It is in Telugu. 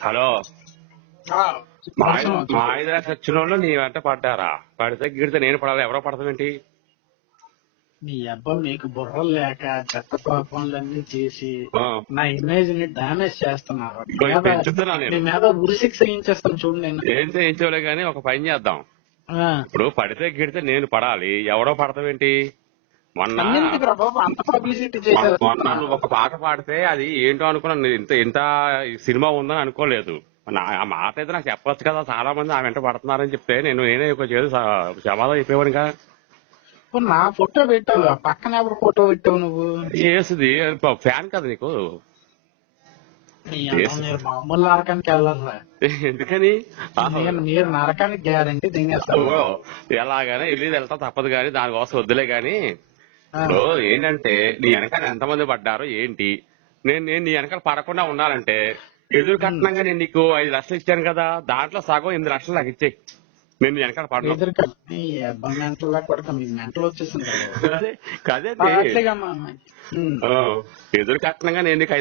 హలో, ఆ, మా వర్షం వచ్చింది. మా ఐదు చచ్చిన వాళ్ళు నీ వెంట పడ్డారా? పడితే గిడితే నేను పడాలి, ఎవరో పడతామేంటి? నీ అబ్బాయి నీకు బుర్రలు లేక చెత్త పాపంలన్నీ చేసి ఆ, నా ఇమేజ్ ని డామేజ్ చేస్తున్నారు. కొంచెం పెంచుతున్నా నీ నేను. మీద ఉరిశిక్ష చేస్తాను చూడు నేను. ఏం చేయించలే గానీ ఒక పని చేద్దాం. ఆ, ఇప్పుడు పడితే గిడితే నేను పడాలి, ఎవరో పడతామేంటి? మొన్న అన్నింటికి రా బాబు అంత పబ్లిసిటీ చేశారు. మొన్న నువ్వు ఒక పాట పాడితే అది ఏంటో అనుకున్నాను. ఇంత ఇంత సినిమా ఉందని అనుకోలేదు. ఆ మాట అయితే నాకు చెప్పొచ్చు కదా, చాలా మంది ఆ వెంట పడుతున్నారని చెప్తే నేనే ఒక చేదు సమాధానం చెప్పేవాడు కదా. ఇప్పుడు నా ఫోటో పెట్టావు, ఆ పక్కన ఎవరు ఫోటో పెట్టావు నువ్వు? చేస్తుంది ఫ్యాన్ కదా నీకు. నీ అమ్మ మీరు మామూలు నరకానికి వెళ్ళారా? ఎందుకని? మీరు నరకానికి గ్యారంటీ తినేస్తారు. ఎలాగైనా వెళ్ళి వెళ్తా తప్పదు కానీ దానికోసం వద్దులే గాని. ఆ, ఇప్పుడు ఏంటంటే నీ వెనకాల ఎంతమంది పడ్డారో ఏంటి, నేను నీ వెనకాల పడకుండా ఉండాలంటే ఎదురు కట్నంగా నేను నీకు 5 లక్షలు ఇచ్చాను కదా, దాంట్లో సగం 8 లక్షలు నాకు ఇచ్చేయి. నేను నీ వెనకాల పడను. ఎదురుగా నీ అబ్బాయి మెంటల్ లా కొడక మీకు మెంటల్ వచ్చేసింది. కదే అట్లేగా మా అమ్మాయి. ఎదురు కట్నంగా నేను నీకు